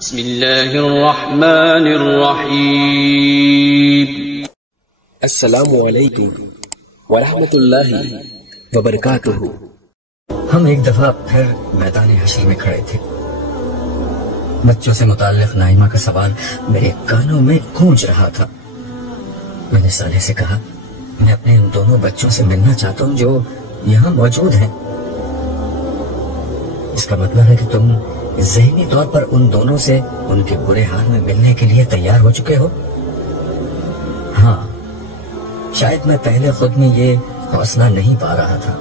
بسم اللہ الرحمن الرحیم۔ السلام علیکم ورحمۃ اللہ وبرکاتہ۔ ہم ایک دفعہ پھر میدان حشر میں کھڑے تھے۔ بچوں سے متعلق نائمہ کا سوال میرے کانوں میں گونج رہا تھا۔ میں نے صالح سے کہا، میں اپنے ان دونوں بچوں سے ملنا چاہتا ہوں جو یہاں موجود ہیں۔ اس کا مطلب ہے کہ تم ذہنی طور پر ان دونوں سے ان کے برے حال میں ملنے کے لیے تیار ہو چکے ہو؟ ہاں، شاید میں پہلے خود میں یہ حوصلہ نہیں پا رہا تھا۔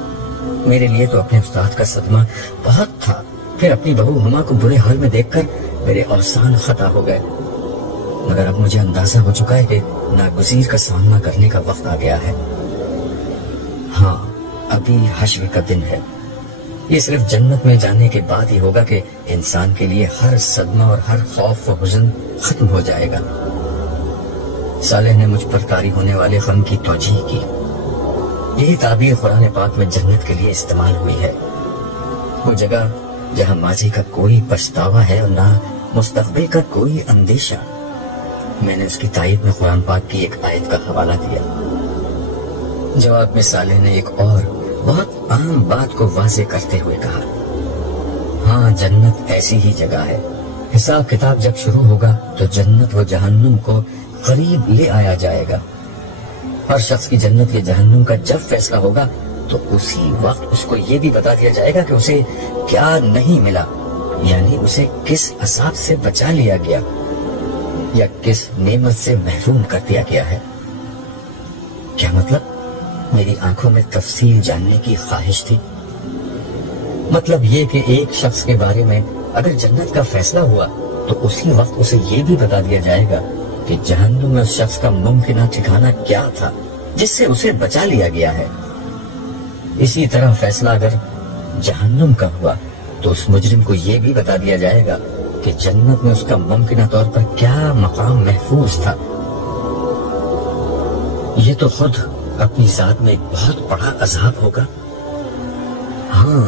میرے لیے تو اپنے استاد کا صدمہ بہت تھا، پھر اپنی بہو ہما کو برے حال میں دیکھ کر میرے اوزان خطا ہو گئے، مگر اب مجھے اندازہ ہو چکا ہے کہ ناگزیر کا سامنا کرنے کا وقت آ گیا ہے۔ ہاں، ابھی حشر کا دن ہے۔ یہ صرف جنت میں جانے کے بعد ہی ہوگا کہ انسان کے لیے ہر صدمہ اور ہر خوف و حزن ختم ہو جائے گا۔ صالح نے مجھ پر طاری ہونے والے غم کی توجیہ کی۔ یہی تعبیر قرآن پاک میں جنت کے لیے استعمال ہوئی ہے، وہ جگہ جہاں ماضی کا کوئی پچھتاوا ہے اور نہ مستقبل کا کوئی اندیشہ۔ میں نے اس کی تائید میں قرآن پاک کی ایک آیت کا حوالہ دیا۔ جواب میں صالح نے ایک اور بہت عام بات کو واضح کرتے ہوئے کہا، ہاں، جنت ایسی ہی جگہ ہے۔ حساب کتاب جب شروع ہوگا تو جنت و جہنم کو قریب لے آیا جائے گا۔ ہر شخص کی جنت یا جہنم کا جب فیصلہ ہوگا تو اسی وقت اس کو یہ بھی بتا دیا جائے گا کہ اسے کیا نہیں ملا، یعنی اسے کس عذاب سے بچا لیا گیا یا کس نعمت سے محروم کر دیا گیا ہے۔ کیا مطلب؟ میری آنکھوں میں تفصیل جاننے کی خواہش تھی۔ مطلب یہ کہ ایک شخص کے بارے میں اگر جنت کا فیصلہ ہوا تو اسی وقت اسے یہ بھی بتا دیا جائے گا کہ جہنم میں اس شخص کا ممکنہ ٹھکانہ کیا تھا جس سے اسے بچا لیا گیا ہے۔ اسی طرح فیصلہ اگر جہنم کا ہوا تو اس مجرم کو یہ بھی بتا دیا جائے گا کہ جنت میں اس کا ممکنہ طور پر کیا مقام محفوظ تھا۔ یہ تو خود اپنی ذات میں ایک بہت بڑا عذاب ہوگا۔ ہاں،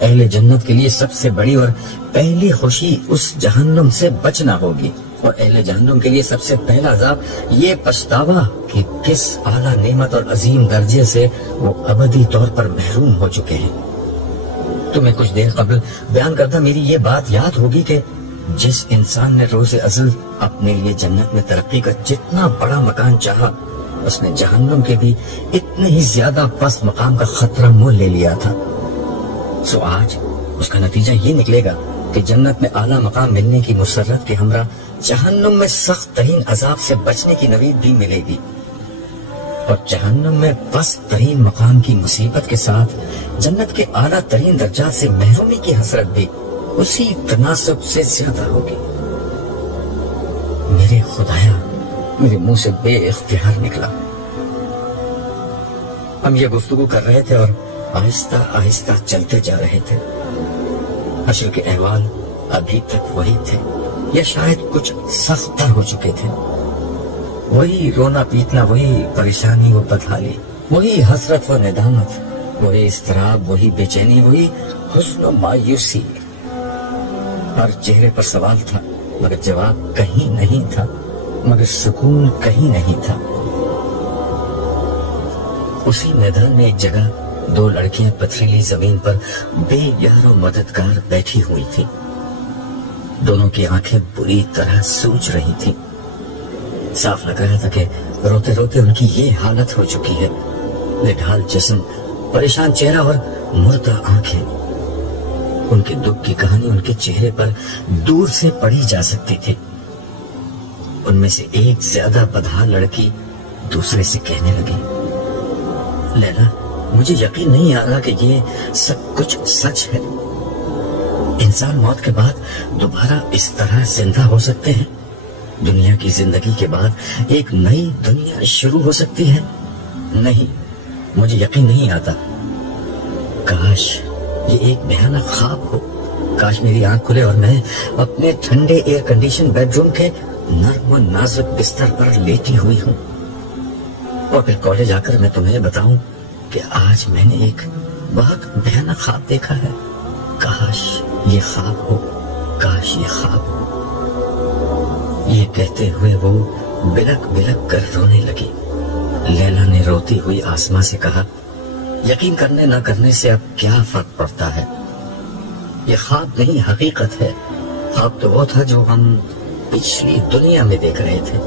اہل جنت کے لیے سب سے بڑی اور پہلی خوشی اس جہنم سے بچنا ہوگی، اور اہل جہنم کے لیے سب سے پہلا عذاب یہ پچھتاوا کہ کس اعلیٰ نعمت اور عظیم درجے سے وہ ابدی طور پر محروم ہو چکے ہیں۔ تمہیں کچھ دیر قبل بیان کردہ میری یہ بات یاد ہوگی کہ جس انسان نے روز ازل اپنے لیے جنت میں ترقی کا جتنا بڑا مکان چاہا، اس نے جہنم کے بھی اتنے ہی زیادہ پست مقام کا خطرہ مول لے لیا تھا۔ سو آج اس کا نتیجہ یہ نکلے گا کہ جنت میں اعلیٰ مقام ملنے کی مسرت کے ہمراہ جہنم میں سخت ترین عذاب سے بچنے کی نوید بھی ملے گی، اور جہنم میں پست ترین مقام کی مصیبت کے ساتھ جنت کے اعلیٰ ترین درجات سے محرومی کی حسرت بھی اسی تناسب سے زیادہ ہوگی۔ میرے خدایا، میرے منہ سے بے اختیار نکلا۔ ہم یہ گفتگو کر رہے تھے اور آہستہ آہستہ چلتے جا رہے تھے۔ حشر کے احوال ابھی تک وہی تھے یا شاید کچھ سخت تر ہو چکے تھے۔ وہی رونا پیٹنا، وہی پریشانی و بدحالی، وہی حسرت و ندامت، وہی اضطراب، وہی بے چینی، وہی حزن و مایوسی۔ ہر چہرے پر سوال تھا مگر جواب کہیں نہیں تھا، مگر سکون کہیں نہیں تھا۔ اسی میدان میں ایک جگہ دو لڑکیاں پتھریلی زمین پر بے یار و مددگار بیٹھی ہوئی تھی۔ دونوں کی آنکھیں بری طرح سوج رہی تھی۔ صاف لگ رہا تھا کہ روتے روتے ان کی یہ حالت ہو چکی ہے۔ نڈھال جسم، پریشان چہرہ اور مردہ آنکھیں۔ ان کے دکھ کی کہانی ان کے چہرے پر دور سے پڑھی جا سکتی تھی۔ ان میں سے ایک زیادہ بدحال لڑکی دوسرے سے کہنے لگی، لیلا، مجھے یقین نہیں آ رہا کہ یہ سب کچھ سچ ہے۔ انسان موت کے بعد دوبارہ اس طرح زندہ ہو سکتے ہیں؟ دنیا کی زندگی کے بعد ایک نئی دنیا شروع ہو سکتی ہے؟ نہیں، مجھے یقین نہیں آتا۔ کاش یہ ایک بھیانک خواب ہو، کاش میری آنکھ کھلے اور میں اپنے ٹھنڈے ایئر کنڈیشن بیڈ روم کے نرم و نازک بستر پر لیٹی ہوئی ہوں، اور پھر کالج آ کر میں تمہیں بتاؤں کہ آج میں نے ایک بہت بھیانک خواب دیکھا ہے۔ کاش یہ خواب ہو، کاش یہ خواب ہو۔ کہتے ہوئے وہ بلک بلک کر رونے لگی۔ لیلا نے روتی ہوئی آسما سے کہا، یقین کرنے نہ کرنے سے اب کیا فرق پڑتا ہے؟ یہ خواب نہیں حقیقت ہے۔ خواب تو وہ تھا جو ہم پچھلی دنیا میں دیکھ رہے تھے۔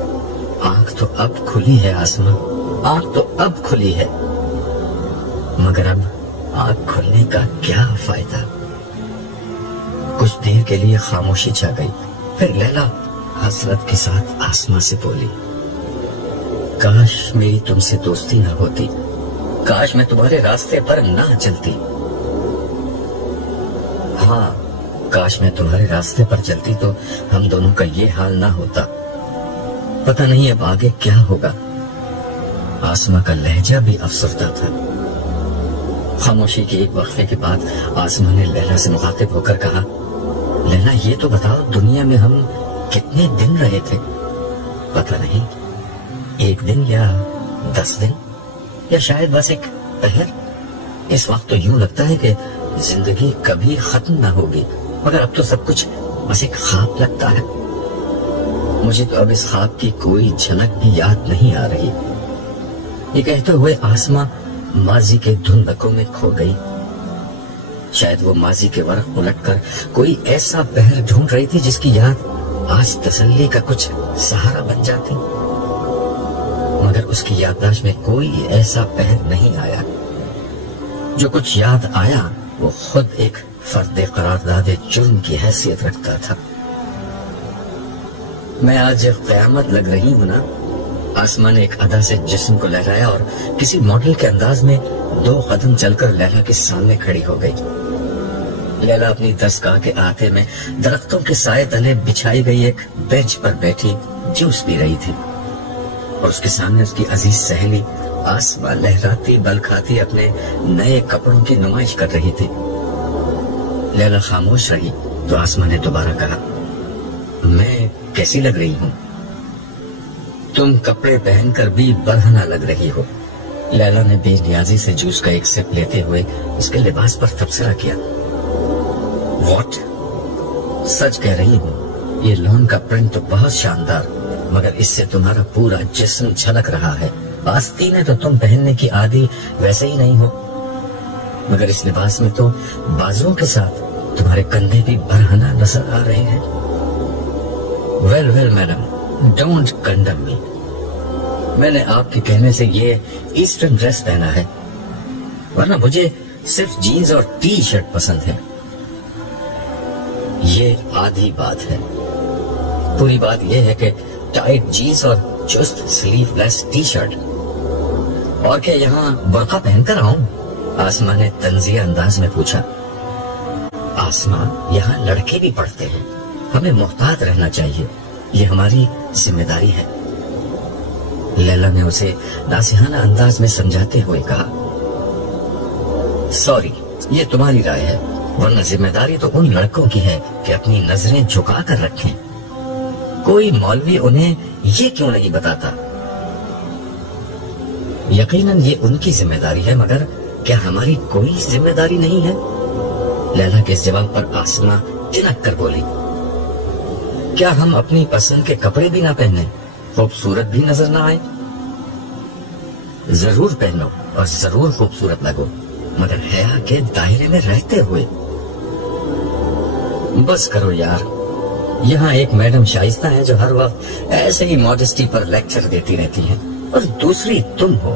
آنکھ تو اب کھلی ہے آسما، آنکھ تو اب کھلی ہے، مگر اب آنکھ کھلنے کا کیا فائدہ؟ کچھ دیر کے لیے خاموشی چھا گئی، پھر لیلا حسرت کے ساتھ آسما سے بولی، کاش میری تم سے دوستی نہ ہوتی، کاش میں تمہارے راستے پر نہ چلتی۔ ہاں، کاش میں تمہارے راستے پر چلتی تو ہم دونوں کا یہ حال نہ ہوتا۔ پتہ نہیں اب آگے کیا ہوگا۔ آسما کا لہجہ بھی افسردہ تھا۔ خاموشی کے ایک وقفے کے بعد آسما نے لیلا سے مخاطب ہو کر کہا، لیلا یہ تو بتاؤ دنیا میں ہم کتنے دن رہے تھے؟ پتہ نہیں، 1 دن یا 10 دن یا شاید بس ایک پہر۔ اس وقت تو یوں لگتا ہے کہ زندگی کبھی ختم نہ ہوگی، مگر اب تو سب کچھ بس ایک خواب لگتا ہے۔ مجھے تو اب اس خواب کی کوئی جھلک بھی یاد نہیں آ رہی۔ یہ کہتے ہوئے آسما ماضی کے دھندلکوں میں کھو گئی۔ شاید وہ ماضی کے ورق الٹ کر کوئی ایسا پہر ڈھونڈ رہی تھی جس کی یاد آج تسلی کا کچھ سہارا بن جاتی، مگر اس کی یادداشت میں کوئی ایسا پہر نہیں آیا۔ جو کچھ یاد آیا وہ خود ایک فرد قرارداد جرم کی حیثیت رکھتا تھا۔ میں آج قیامت لگ رہی ہوں نا؟ آسما نے ایک ادا سے جسم کو لہرایا اور کسی ماڈل کے انداز میں 2 قدم چل کر لیلا کے سامنے کھڑی ہو گئی۔ لیلا اپنی دستگاہ کے آتے میں درختوں کے سائے تلے بچھائی گئی ایک بینچ پر بیٹھی جوس پی رہی تھی، اور اس کے سامنے اس کی عزیز سہیلی آسما لہراتی بل کھاتی اپنے نئے کپڑوں کی نمائش کر رہی تھی۔ لیلا خاموش رہی تو آسما نے دوبارہ کہا، میں کیسی لگ رہی ہوں؟ تم کپڑے پہن کر بھی برہنہ لگ رہی ہو۔ لیلا نے بے نیازی سے جوس کا ایک سپ لیتے ہوئے اس کے لباس پر تبصرہ کیا۔ واٹ؟ سچ کہہ رہی ہوں، یہ لون کا پرنٹ تو بہت شاندار، مگر اس سے تمہارا پورا جسم جھلک رہا ہے۔ آستین ہے تو تم پہننے کی عادی ویسے ہی نہیں ہو، مگر اس لباس میں تو بازوؤں کے ساتھ تمہارے کندھے بھی برہنہ نظر آ رہے ہیں۔ Well well madam, don't condemn me. میں نے آپ کے کہنے سے یہ ایسٹرن ڈریس پہنا ہے، ورنہ مجھے صرف جینز اور ٹی شرٹ پسند ہے۔ یہ آدھی بات ہے، پوری بات یہ ہے کہ ٹائٹ جینز اور چست سلیو لیس ٹی شرٹ۔ اور کیا یہاں برقع پہن کر آؤں؟ آسما نے طنزیہ انداز میں پوچھا۔ آسما، یہاں لڑکے بھی پڑھتے ہیں، ہمیں محتاط رہنا چاہیے، یہ ہماری ذمہ داری ہے۔ لیلا نے اسے ناصحانہ انداز میں سمجھاتے ہوئے کہا، سوری، یہ تمہاری رائے ہے، ورنہ ذمہ داری تو ان لڑکوں کی ہے کہ اپنی نظریں جھکا کر رکھیں۔ کوئی مولوی انہیں یہ کیوں نہیں بتاتا؟ یقیناً یہ ان کی ذمہ داری ہے، مگر کیا ہماری کوئی ذمہ داری نہیں ہے؟ لیلا کے اس جواب پر آسما تنک کر بولی، کیا ہم اپنی پسند کے کپڑے بھی نہ پہنیں، خوبصورت بھی نظر نہ آئے؟ ضرور پہنو اور ضرور خوبصورت لگو، مگر حیا کے دائرے میں رہتے ہوئے۔ بس کرو یار، یہاں ایک میڈم شائستہ ہے جو ہر وقت ایسے ہی ماڈسٹی پر لیکچر دیتی رہتی ہے، اور دوسری تم ہو۔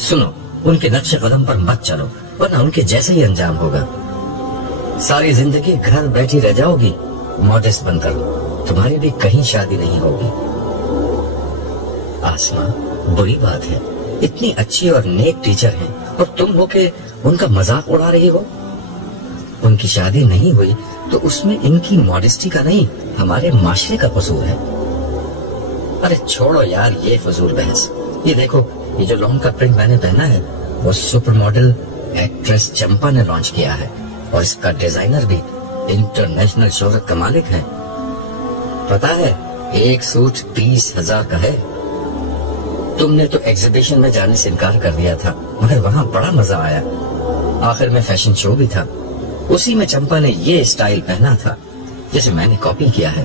سنو، ان کے نقش قدم پر مت چلو، ورنہ ان کے جیسے ہی انجام ہوگا۔ ساری زندگی گھر بیٹھی رہ جاؤ گی ماڈسٹ بن کر، تمہاری بھی کہیں شادی نہیں ہوگی۔ آسما، بری بات ہے، اتنی اچھی اور نیک ٹیچر ہیں اور تم ہو کہ ان کا مذاق اڑا رہی ہو۔ ان کی شادی نہیں ہوئی تو اس میں ان کی ماڈسٹی کا نہیں، ہمارے معاشرے کا قصور ہے۔ ارے چھوڑو یار یہ فضول بحث۔ یہ دیکھو، یہ جو لون کا پرنٹ میں نے پہنا ہے وہ سپر ماڈل ایکٹریس چمپا نے لانچ کیا ہے، اور اس کا ڈیزائنر بھی انٹرنیشنل شہرت کا مالک ہے۔ پتا ہے، ایک سوٹ 30,000 کا ہے۔ تم نے تو ایگزیبیشن میں جانے سے انکار کر دیا تھا، مگر وہاں بڑا مزہ آیا۔ آخر میں فیشن شو بھی تھا، اسی میں چمپا نے یہ اسٹائل پہنا تھا جسے میں نے کاپی کیا ہے۔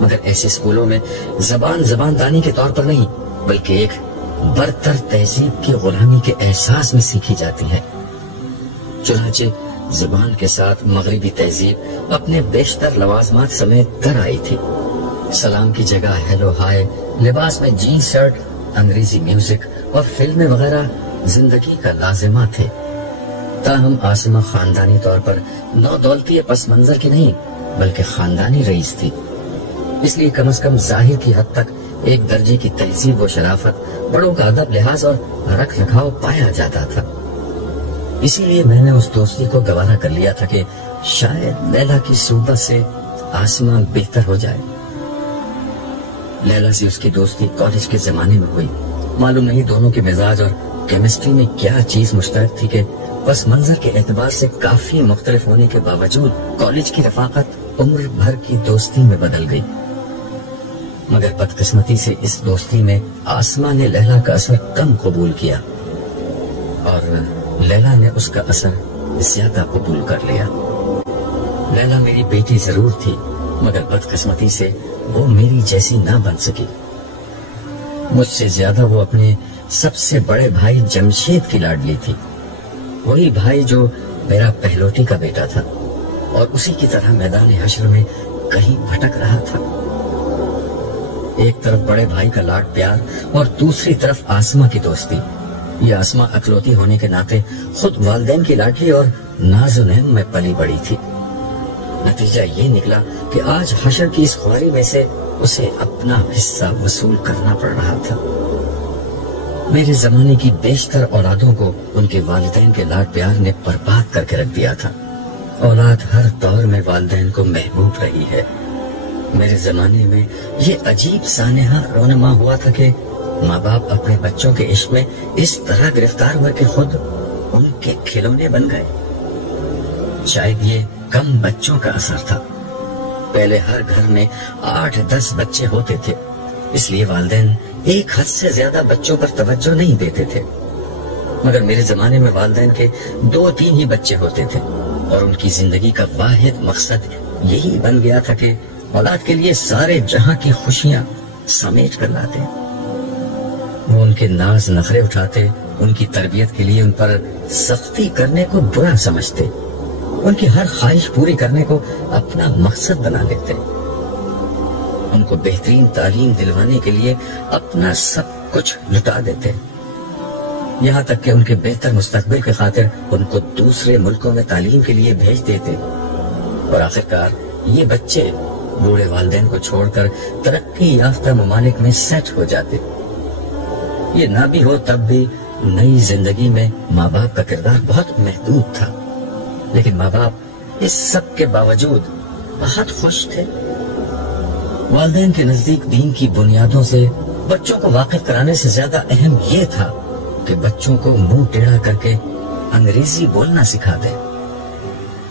مگر ایسے اسکولوں میں زبان دانی کے طور پر نہیں بلکہ ایک برتر تہذیب کی غلامی کے احساس میں سیکھی جاتی ہے۔ چنانچہ زبان کے ساتھ مغربی تہذیب اپنے بیشتر لوازمات سمیت در آئی تھی۔ سلام کی جگہ ہیلو ہائے، لباس میں جینز شرٹ، انگریزی میوزک اور فلمیں وغیرہ زندگی کا لازمہ تھے۔ تاہم آسمہ خاندانی طور پر نو دولتی پس منظر کی نہیں بلکہ خاندانی رئیس تھی، اس لیے کم از کم ظاہر کی حد تک ایک درجے کی تہذیب و شرافت، بڑوں کا ادب لحاظ اور رکھ رکھاؤ پایا جاتا تھا۔ اسی لیے میں نے اس دوستی کو گوارا کر لیا تھا کہ شاید لیلا کی صحبت سے آسمہ بہتر ہو جائے۔ لیلا سے اس کی دوستی کالج کے زمانے میں ہوئی۔ معلوم نہیں دونوں کے مزاج اور کیمسٹری میں کیا چیز مشترک تھی کہ پس منظر کے اعتبار سے کافی مختلف ہونے کے باوجود کالج کی رفاقت عمر بھر کی دوستی میں بدل گئی۔ مگر بدقسمتی سے اس دوستی میں آسمہ نے لیلا کا اثر کم قبول کیا اور لیلا نے اس کا اثر زیادہ قبول کر لیا۔ لیلا میری بیٹی ضرور تھی مگر بدقسمتی سے وہ میری جیسی نہ بن سکی۔ مجھ سے زیادہ وہ اپنے سب سے بڑے بھائی جمشید کی لاڈلی تھی، وہی بھائی جو میرا پہلوٹی کا بیٹا تھا اور اسی کی طرح میدان حشر میں کہیں بھٹک رہا تھا۔ ایک طرف بڑے بھائی کا لاڈ پیار اور دوسری طرف آسمہ کی دوستی۔ یہ آسمہ اکلوتی ہونے کے ناطے خود والدین کی لاڈلی اور ناز و نعم میں پلی بڑی تھی۔ نتیجہ یہ نکلا کہ آج حشر کی اس خواری میں سے اسے اپنا حصہ وصول کرنا پڑ رہا تھا۔ میرے زمانے کی بیشتر اولادوں کو ان کے والدین کے لاڈ پیار نے برباد کر کے رکھ دیا تھا۔ اولاد ہر دور میں والدین کو محبوب رہی ہے۔ میرے زمانے میں یہ عجیب سانحہ رونما ہوا تھا کہ ماں باپ اپنے بچوں کے عشق میں اس طرح گرفتار ہوئے کہ خود ان کے کھلونے بن گئے۔ شاید یہ کم بچوں کا اثر تھا۔ پہلے ہر گھر میں 8-10 بچے ہوتے تھے، اس لیے والدین ایک حد سے زیادہ بچوں پر توجہ نہیں دیتے تھے۔ مگر میرے زمانے میں والدین کے 2-3 ہی بچے ہوتے تھے اور ان کی زندگی کا واحد مقصد یہی بن گیا تھا کہ اولاد کے لیے سارے جہاں کی خوشیاں سمیٹ کر لاتے۔ وہ ان کے ناز نخرے اٹھاتے، ان کی تربیت کے لیے ان پر سختی کرنے کو برا سمجھتے، ان کی ہر خواہش پوری کرنے کو اپنا مقصد بنا لیتے، ان کو بہترین تعلیم دلوانے کے لیے اپنا سب کچھ لٹا دیتے، یہاں تک کہ ان کے بہتر مستقبل کی خاطر ان کو دوسرے ملکوں میں تعلیم کے لیے بھیج دیتے۔ اور آخرکار یہ بچے بوڑھے والدین کو چھوڑ کر ترقی یافتہ ممالک میں سیٹ ہو جاتے۔ یہ نہ بھی ہو تب بھی نئی زندگی میں ماں باپ کا کردار بہت محدود تھا، لیکن ماں باپ اس سب کے باوجود بہت خوش تھے۔ والدین کے نزدیک دین کی بنیادوں سے بچوں کو واقف کرانے سے زیادہ اہم یہ تھا کہ بچوں کو منہ ٹیڑھا کر کے انگریزی بولنا سکھا دیں۔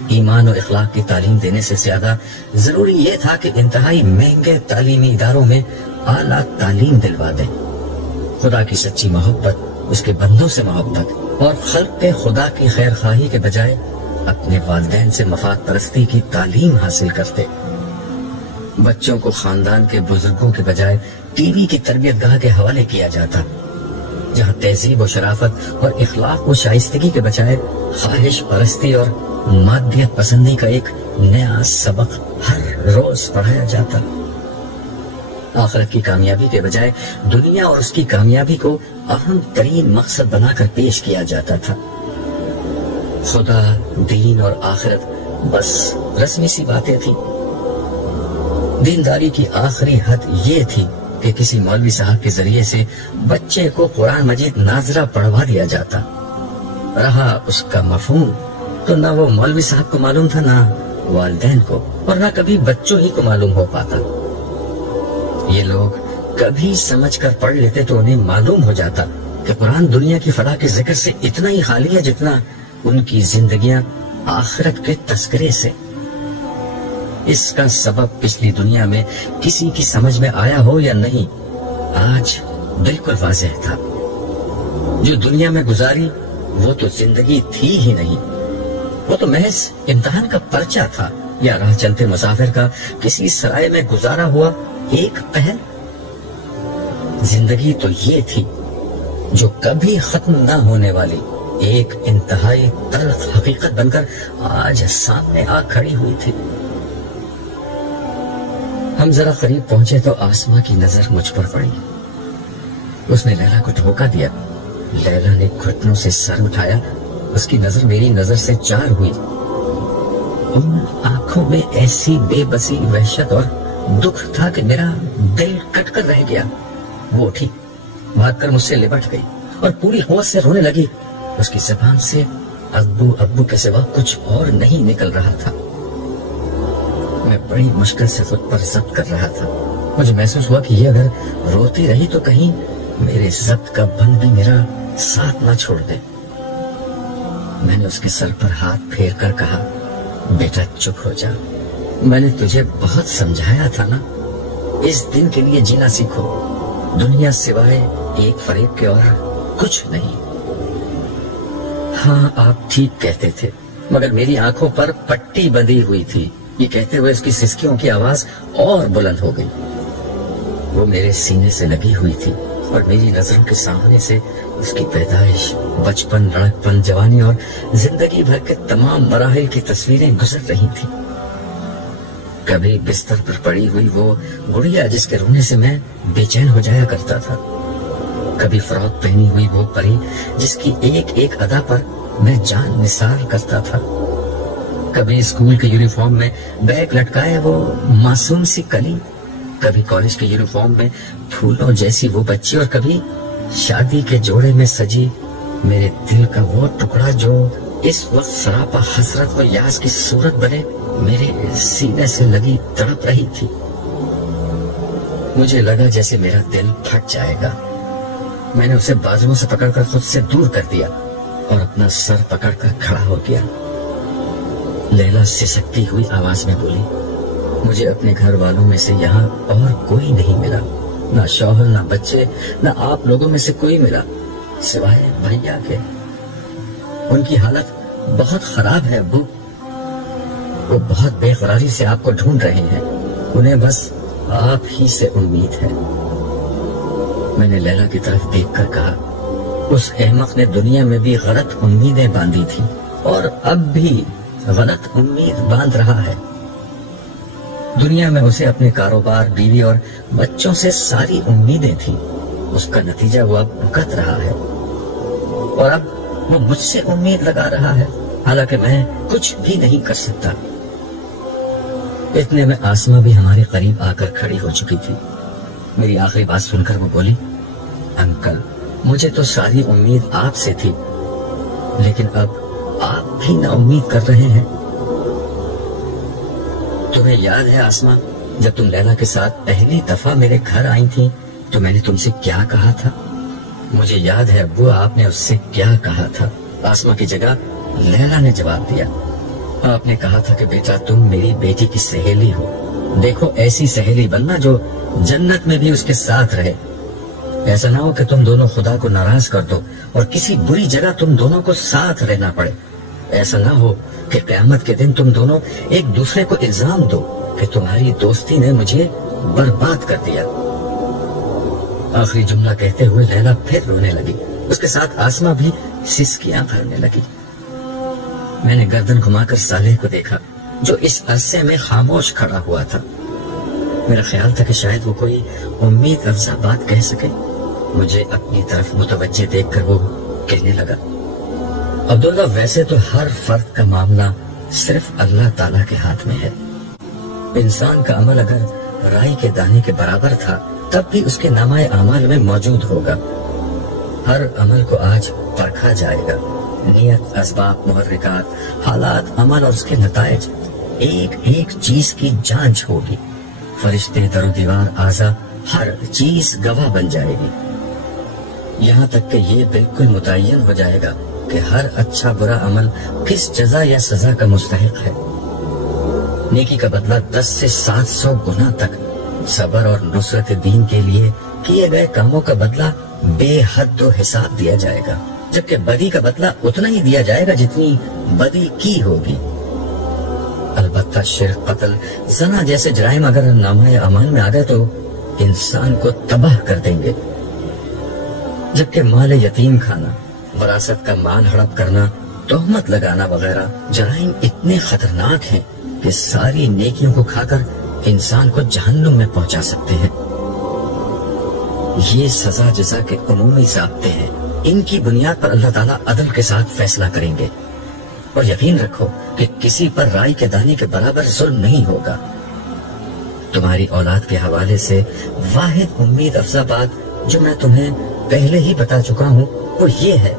ایمان و اخلاق کی تعلیم دینے سے زیادہ ضروری یہ تھا کہ انتہائی مہنگے تعلیمی اداروں میں اعلیٰ تعلیم دلوا دیں۔ خدا کی سچی محبت، اس کے بندوں سے محبت اور خلق خدا کی خیر خواہی کے بجائے اپنے والدین سے مفاد پرستی کی تعلیم حاصل کرتے۔ بچوں کو خاندان کے بزرگوں کے بجائے ٹی وی کی تربیت گاہ کے حوالے کیا جاتا، جہاں تہذیب و شرافت اور اخلاق و شائستگی کے بجائے خواہش پرستی اور مادیت پسندی کا ایک نیا سبق ہر روز پڑھایا جاتا۔ آخرت کی کامیابی کے بجائے دنیا اور اس کی کامیابی کو اہم ترین مقصد بنا کر پیش کیا جاتا تھا۔ خدا، دین اور آخرت بس رسمی سی باتیں تھیں۔ دینداری کی آخری حد یہ تھی کہ کسی مولوی صاحب کے ذریعے سے بچے کو قرآن مجید ناظرہ پڑھوا دیا جاتا۔ رہا اس کا مفہوم تو نہ وہ مولوی صاحب کو معلوم تھا، نہ والدین کو، اور نہ کبھی بچوں ہی کو معلوم ہو پاتا۔ یہ لوگ کبھی سمجھ کر پڑھ لیتے تو انہیں معلوم ہو جاتا کہ قرآن دنیا کی فلاح کے ذکر سے اتنا ہی خالی ہے جتنا ان کی زندگیاں آخرت کے تذکرے سے۔ اس کا سبب پچھلی دنیا میں کسی کی سمجھ میں آیا ہو یا نہیں، آج بالکل واضح تھا۔ جو دنیا میں گزاری وہ تو زندگی تھی ہی نہیں، وہ تو محض امتحان کا پرچہ تھا یا راہ چلتے مسافر کا کسی سرائے میں گزارا ہوا ایک پہر؟ زندگی تو یہ تھی جو کبھی ختم نہ ہونے والی ایک انتہائی تلخ حقیقت بن کر آج سامنے آ کھڑی ہوئی تھی۔ ہم ذرا قریب پہنچے تو آسما کی نظر مجھ پر پڑی۔ اس نے لیلا کو دھوکہ دیا۔ لیلا نے گھٹنوں سے سر اٹھایا، اس کی نظر میری نظر سے چار ہوئی۔ ان آنکھوں میں ایسی بے بسی، وحشت اور دکھ تھا کہ میرا دل کٹ کر رہ گیا۔ وہ اٹھی، بھاگ کر مجھ سے لپٹ گئی اور پوری قوت سے رونے لگی۔ اس کی زبان سے ابو ابو کے سوا کچھ اور نہیں نکل رہا تھا۔ میں بڑی مشکل سے خود پر ضبط کر رہا تھا۔ مجھے محسوس ہوا کہ یہ اگر روتی رہی تو کہیں میرے ضبط کا بند بھی میرا ساتھ نہ چھوڑ دے۔ میں نے اس کے سر پر ہاتھ پھیر کر کہا، بیٹا چپ ہو جا، میں نے تجھے بہت سمجھایا تھا نا، اس دن کے لیے جینا سیکھو، دنیا سوائے ایک فریب کے اور کچھ نہیں۔ ہاں آپ ٹھیک کہتے تھے، مگر میری آنکھوں پر پٹی بندھی ہوئی تھی۔ یہ کہتے ہوئے اس کی سسکیوں کی آواز اور بلند ہو گئی۔ وہ میرے سینے سے لگی ہوئی تھی اور میری نظروں کے سامنے سے اس کی پیدائش، بچپن، لڑکپن، جوانی اور زندگی بھر کے تمام مراحل کی تصویریں گزر رہی تھیں۔ کبھی بستر پر پڑی ہوئی وہ گڑیا جس کے رونے سے میں بے چین ہو جایا کرتا تھا، کبھی فراق پہنی ہوئی وہ پری جس کی ایک ایک ادا پر میں جان نثار کرتا تھا، کبھی اسکول کے یونیفارم میں بیگ لٹکائے وہ معصوم سی کلی، کبھی کالج کے یونیفارم میں پھولوں جیسی وہ بچی، اور کبھی شادی کے جوڑے میں سجی میرے دل کا وہ ٹکڑا جو اس وقت سراپا حسرت و یاس کی صورت بنے میرے سینے سے لگی تڑپ رہی تھی۔ مجھے لگا جیسے میرا دل پھٹ جائے گا۔ میں نے اسے بازوؤں سے پکڑ کر خود سے دور کر دیا اور اپنا سر پکڑ کر کھڑا ہو گیا۔ لیلا سسکتی ہوئی آواز میں بولی، مجھے اپنے گھر والوں میں سے یہاں اور کوئی نہیں ملا، نہ شوہر، نہ بچے، نہ آپ لوگوں میں سے کوئی ملا سوائے بھیا کے۔ ان کی حالت بہت خراب ہے ابو، وہ بہت بے قراری سے آپ کو ڈھونڈ رہے ہیں، انہیں بس آپ ہی سے امید ہے۔ میں نے لیلا کی طرف دیکھ کر کہا، اس احمق نے دنیا میں بھی غلط امیدیں باندھی تھی اور اب بھی غلط امید باندھ رہا ہے۔ دنیا میں اسے اپنے کاروبار، بیوی اور بچوں سے ساری امیدیں تھیں، اس کا نتیجہ وہ اب بھگت رہا ہے، اور اب وہ مجھ سے امید لگا رہا ہے، حالانکہ میں کچھ بھی نہیں کر سکتا۔ اتنے میں آسما بھی ہمارے قریب آ کر کھڑی ہو چکی تھی۔ میری آخری بات سن کر وہ بولی، انکل مجھے تو ساری امید آپ سے تھی، لیکن اب آپ بھی نا امید کر رہے ہیں۔ تمہیں یاد ہے آسما، جب تم لیلا کے ساتھ پہلی دفعہ میرے گھر آئی تھی تو میں نے تم سے کیا کہا تھا؟ مجھے یاد ہے ابو آپ نے اس سے کیا کہا تھا۔ آسما کی جگہ لیلا نے جواب دیا۔ آپ نے کہا تھا کہ بیٹا تم میری بیٹی کی سہیلی ہو، دیکھو ایسی سہیلی بننا جو جنت میں بھی اس کے ساتھ رہے، ایسا نہ ہو کہ تم دونوں خدا کو ناراض کر دو اور کسی بری جگہ تم دونوں کو ساتھ رہنا پڑے، ایسا نہ ہو کہ قیامت کے دن تم دونوں ایک دوسرے کو الزام دو کہ تمہاری دوستی نے مجھے برباد کر دیا۔ آخری جملہ کہتے ہوئے لیلا پھر رونے لگی، اس کے ساتھ آسما بھی سسکیاں بھرنے لگی۔ میں نے گردن گھما کر صالح کو دیکھا جو اس عرصے میں خاموش کھڑا ہوا تھا۔ میرا خیال تھا کہ شاید وہ کوئی امید افزا بات کہہ سکے۔ مجھے اپنی طرف متوجہ دیکھ کر وہ کہنے لگا، عبداللہ ویسے تو ہر فرد کا معاملہ صرف اللہ تعالیٰ کے ہاتھ میں ہے۔ انسان کا عمل اگر رائی کے دانے کے برابر تھا تب بھی اس کے نامہ اعمال میں موجود ہوگا۔ ہر عمل کو آج پرکھا جائے گا، نیت، اسباب، محرکات، حالات، عمل اور اس کے نتائج، ایک ایک چیز کی جانچ ہوگی۔ فرشتے، در و دیوار، اعضاء، ہر چیز گواہ بن جائے گی، یہاں تک کہ یہ بالکل متعین ہو جائے گا کہ ہر اچھا برا عمل کس جزا یا سزا کا مستحق ہے۔ نیکی کا بدلہ 10 سے 700 گنا تک، صبر اور نصرت دین کے لیے کیے گئے کاموں کا بدلہ بے حد و حساب دیا جائے گا، جبکہ بدی کا بدلہ اتنا ہی دیا جائے گا جتنی بدی کی ہوگی۔ البتہ البتہ شرک، قتل، زنا جیسے جرائم اگر نامہ اعمال میں آ گئے تو انسان کو تباہ کر دیں گے، جبکہ مال یتیم کھانا، وراثت کا مال ہڑپ کرنا، تہمت لگانا وغیرہ جرائم اتنے خطرناک ہیں کہ ساری نیکیوں کو کھا کر انسان کو جہنم میں پہنچا سکتے ہیں۔ یہ سزا جزا کے عمومی ضابطے ہیں، ان کی بنیاد پر اللہ تعالیٰ عدل کے ساتھ فیصلہ کریں گے، اور یقین رکھو کہ کسی پر رائی کے دانے کے برابر ظلم نہیں ہوگا۔ تمہاری اولاد کے حوالے سے واحد امید افزا بات جو میں تمہیں پہلے ہی بتا چکا ہوں وہ یہ ہے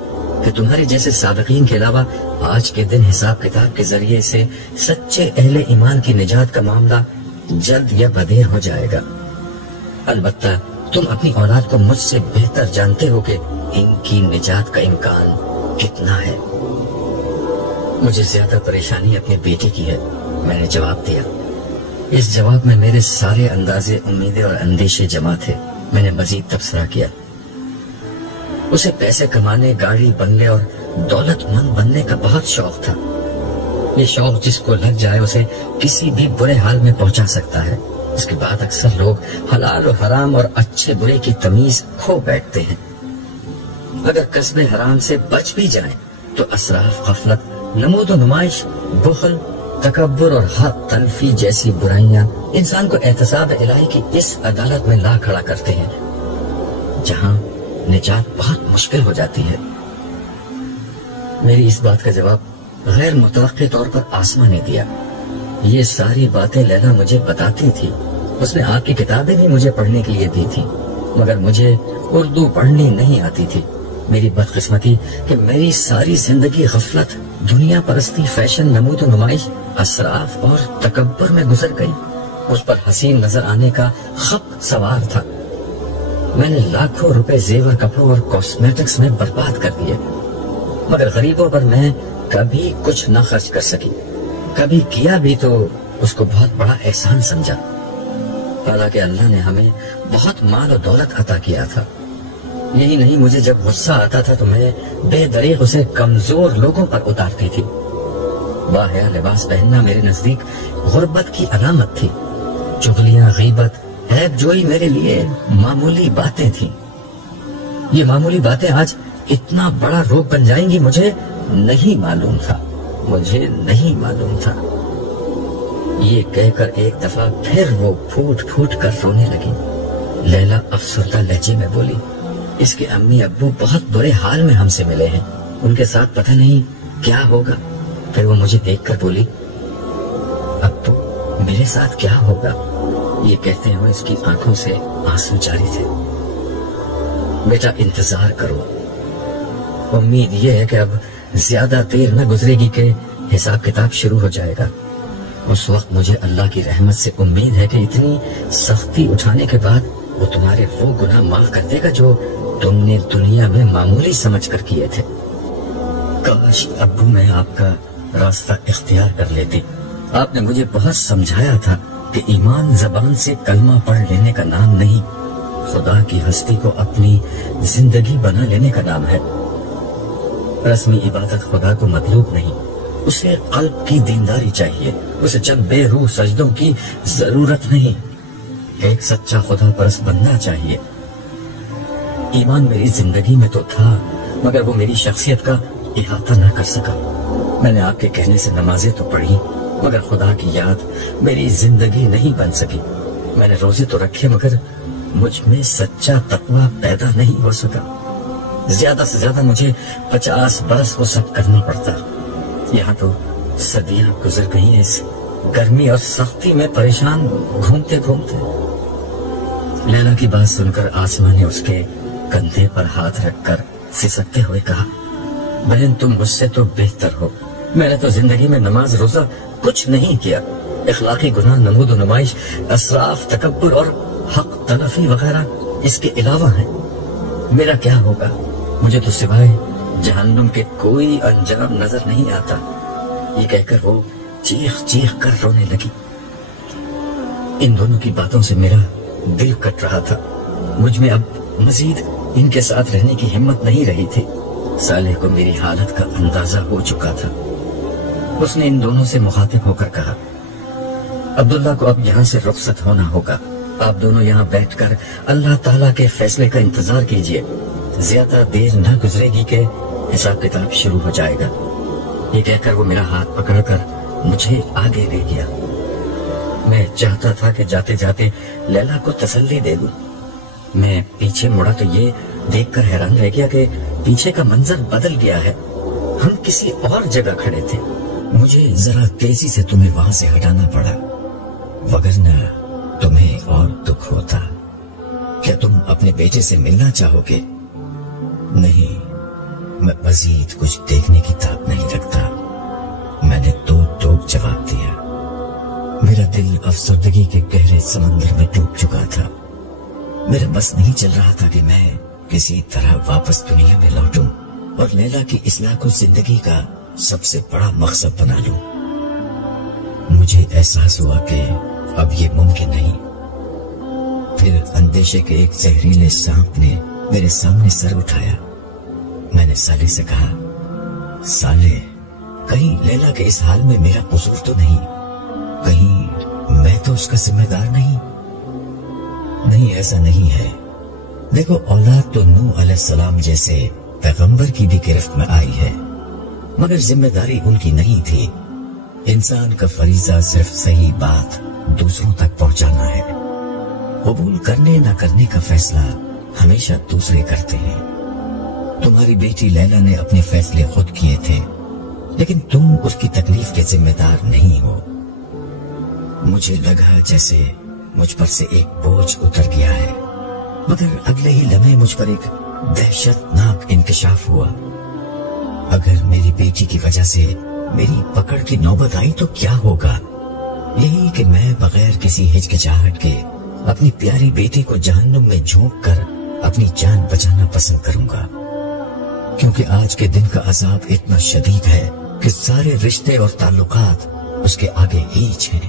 کہ تمہارے جیسے سابقین کے علاوہ آج کے دن حساب کتاب کے ذریعے سے سچے اہل ایمان کی نجات کا معاملہ جلد یا بدیر ہو جائے گا۔ البتہ تم اپنی اولاد کو مجھ سے بہتر جانتے ہو کہ ان کی نجات کا امکان کتنا ہے۔ مجھے زیادہ پریشانی اپنی بیٹی کی ہے، میں نے جواب دیا۔ اس جواب میں میرے سارے اندازے امیدیں اور اندیشے جمع تھے۔ میں نے مزید تبصرہ کیا، اسے پیسے کمانے، گاڑی، بنگلے اور دولت مند بننے کا بہت شوق تھا۔ یہ شوق جس کو لگ جائے اسے کسی بھی برے حال میں پہنچا سکتا ہے۔ اس کے بعد اکثر لوگ حلال و حرام اور اچھے برے کی تمیز کھو بیٹھتے ہیں۔ اگر کسب حرام سے بچ بھی جائیں تو اسراف، غفلت، نمود و نمائش، بخل، تکبر اور حق تلفی جیسی برائیاں انسان کو احتساب الہی کی اس عدالت میں لا کھڑا کرتے ہیں جہاں نجات بہت مشکل ہو جاتی ہے۔ میری اس بات کا جواب غیر متوقع طور پر آسما نے دیا۔ یہ ساری باتیں لیلا مجھے بتاتی تھی، اس نے آپ کی کتابیں بھی مجھے پڑھنے کے لیے دی تھی، مگر مجھے اردو پڑھنی نہیں آتی تھی۔ میری بدقسمتی کہ میری ساری زندگی غفلت، دنیا پرستی، فیشن، نمود و نمائش، اسراف اور تکبر میں گزر گئی۔ اس پر حسین نظر آنے کا خپ سوار تھا۔ میں نے لاکھوں روپے زیور، کپڑوں اور کاسمیٹکس میں برباد کر دیے، مگر غریبوں پر میں کبھی کچھ نہ خرچ کر سکی۔ کبھی کیا بھی تو اس کو بہت بڑا احسان سمجھا، حالانکہ اللہ نے ہمیں بہت مال و دولت عطا کیا تھا۔ یہی نہیں، مجھے جب غصہ آتا تھا تو میں بے دریغ اسے کمزور لوگوں پر اتارتی تھی۔ باحیا لباس پہننا میرے نزدیک غربت کی علامت تھی۔ چغلیاں، غیبت، عیب جوئی میرے لیے معمولی باتیں تھیں۔ یہ معمولی باتیں آج اتنا بڑا روگ بن جائیں گی مجھے نہیں معلوم تھا، مجھے نہیں معلوم تھا۔ یہ کہہ کر ایک دفعہ پھر وہ پھوٹ پھوٹ کر رونے لگی۔ لیلا افسردہ لہجے میں بولی، اس کے امی ابو بہت برے حال میں ہم سے ملے ہیں، ان کے ساتھ پتہ نہیں کیا ہوگا۔ پھر وہ مجھے دیکھ کر بولی، ابو میرے ساتھ کیا ہوگا؟ یہ کہتے ہوئے اس کی آنکھوں سے آنسو جاری تھے۔ بیٹا انتظار کرو، امید یہ ہے کہ اب زیادہ دیر نہ گزرے گی کہ حساب کتاب شروع ہو جائے گا۔ اس وقت مجھے اللہ کی رحمت سے امید ہے کہ اتنی سختی اٹھانے کے بعد وہ تمہارے وہ گناہ معاف کر دے گا جو تم نے دنیا میں معمولی سمجھ کر کیے تھے۔ کاش ابو میں آپ کا راستہ اختیار کر لیتی۔ آپ نے مجھے بہت سمجھایا تھا کہ ایمان زبان سے کلمہ پڑھ لینے کا نام نہیں، خدا کی ہستی کو اپنی زندگی بنا لینے کا نام ہے۔ رسمی عبادت خدا کو مطلوب نہیں، اسے قلب کی دینداری چاہیے، اسے چند بے روح سجدوں کی ضرورت نہیں، ایک سچا خدا پرست بننا چاہیے۔ ایمان میری زندگی میں تو تھا، مگر وہ میری شخصیت کا احاطہ نہ کر سکا۔ میں نے آپ کے کہنے سے نمازیں تو پڑھی، مگر خدا کی یاد میری زندگی نہیں بن سکی۔ میں نے روزے تو رکھے، مگر مجھ میں سچا تقوی پیدا نہیں ہو سکا۔ زیادہ سے زیادہ مجھے 50 برس وہ سب کرنا پڑتا۔ یہاں تو صدیاں گزر گئی ہیں اس گرمی اور سختی میں پریشان گھومتے گھومتے۔ لیلا کی بات سن کر آسما نے اس کے کندھے پر ہاتھ رکھ کر سسکتے ہوئے کہا، بہن تم مجھ سے تو بہتر ہو، میں نے تو زندگی میں نماز روزہ کچھ نہیں کیا۔ اخلاقی گناہ، نمود و نمائش، اسراف، تکبر اور حق تلفی وغیرہ اس کے علاوہ ہیں۔ میرا کیا ہوگا؟ مجھے تو سوائے جہنم کے کوئی انجام نظر نہیں آتا۔ یہ کہہ کر وہ چیخ چیخ کر رونے لگی۔ ان دونوں کی باتوں سے میرا دل کٹ رہا تھا۔ مجھ میں اب مزید ان کے ساتھ رہنے کی ہمت نہیں رہی تھی۔ صالح کو میری حالت کا اندازہ ہو چکا تھا۔ اس نے ان دونوں سے مخاطب ہو کر کہا، عبداللہ کو اب یہاں سے رخصت ہونا ہوگا. آپ دونوں یہاں بیٹھ کر اللہ تعالیٰ کے فیصلے کا انتظار کیجیے. زیادہ دیر نہ گزرے گی کہ حساب کتاب شروع ہو جائے گا. یہ کہہ کر وہ میرا ہاتھ پکڑ کر مجھے آگے لے گیا. میں چاہتا تھا کہ جاتے جاتے لیلا کو تسلی دے دوں. میں پیچھے مڑا تو یہ دیکھ کر حیران رہ گیا کہ پیچھے کا منظر بدل گیا ہے. ہم کسی اور جگہ کھڑے تھے. مجھے ذرا تیزی سے تمہیں وہاں سے ہٹانا پڑا، وگرنہ تمہیں اور دکھ ہوتا. کیا تم اپنے بیٹے سے ملنا چاہو گے؟ نہیں، میں مزید کچھ دیکھنے کی طاقت نہیں رکھتا، میں نے ٹوک جواب دیا. میرا دل افسردگی کے گہرے سمندر میں ڈوب چکا تھا. میرا بس نہیں چل رہا تھا کہ میں کسی طرح واپس دنیا میں لوٹوں اور لیلا کی اصلاح کو زندگی کا سب سے بڑا مقصد بنا لوں. مجھے احساس ہوا کہ اب یہ ممکن نہیں. پھر اندیشے کے ایک زہریلے سانپ نے میرے سامنے سر اٹھایا. میں نے سالے سے کہا، سالے، کہیں لیلا کے اس حال میں میرا قصور تو نہیں؟ کہیں میں تو اس کا ذمہ دار نہیں؟ نہیں، ایسا نہیں ہے. دیکھو، اولاد تو نوح علیہ السلام جیسے پیغمبر کی بھی گرفت میں آئی ہے، مگر ذمہ داری ان کی نہیں تھی. انسان کا فریضہ صرف صحیح بات دوسروں تک پہنچانا ہے. قبول کرنے نہ کرنے کا فیصلہ ہمیشہ دوسرے کرتے ہیں. تمہاری بیٹی لیلا نے اپنے فیصلے خود کیے تھے، لیکن تم اس کی تکلیف کے ذمہ دار نہیں ہو. مجھے لگا جیسے مجھ پر سے ایک بوجھ اتر گیا ہے، مگر اگلے ہی لمحے مجھ پر ایک دہشت ناک انکشاف ہوا. اگر میری بیٹی کی وجہ سے میری پکڑ کی نوبت آئی تو کیا ہوگا؟ یہی کہ میں بغیر کسی ہچکچاہٹ کے اپنی پیاری بیٹی کو جہنم میں جھونک کر اپنی جان بچانا پسند کروں گا، کیونکہ آج کے دن کا عذاب اتنا شدید ہے کہ سارے رشتے اور تعلقات اس کے آگے ہیچ ہیں.